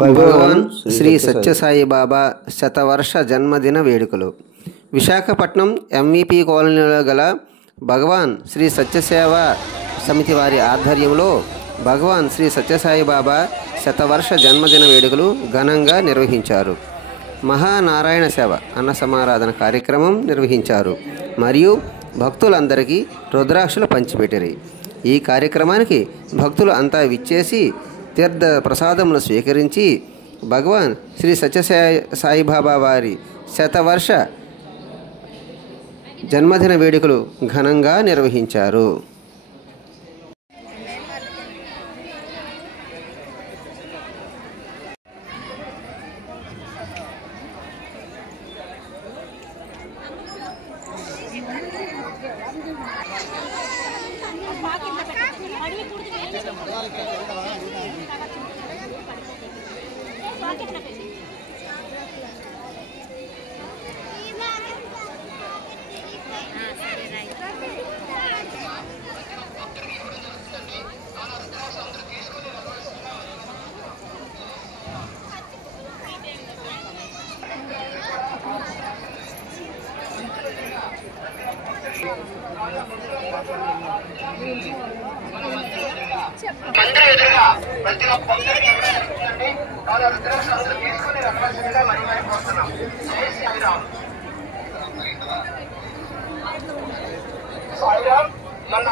భగవాన్ శ్రీ సత్యసాయి బాబా శతవర్ష జన్మదిన వేడుకలు విశాఖపట్నం ఎంవిపి కాలనీలో గల భగవాన్ శ్రీ సత్యసేవ సమితి వారి ఆధ్వర్యంలో భగవాన్ శ్రీ సత్యసాయి బాబా శతవర్ష జన్మదిన వేడుకలు ఘనంగా నిర్వహించారు. మహానారాయణ సేవ అన్న సమారాధన కార్యక్రమం నిర్వహించారు మరియు భక్తులందరికీ రుద్రాక్షలు పంచిపెట్టారు. ఈ కార్యక్రమానికి భక్తులు అంతా విచ్చేసి తీర్థ ప్రసాదములు స్వీకరించి భగవాన్ శ్రీ సత్యసాయిబాబా వారి శతవర్ష జన్మదిన వేడుకలు ఘనంగా నిర్వహించారు. మందిర ఎదురుగా ప్రతి ఒక్కరికి వాళ్ళ రుద్రాక్షలు తీసుకుని రకరకాలుగా మరి కోరుతున్నాం. సాయిరామ్ మన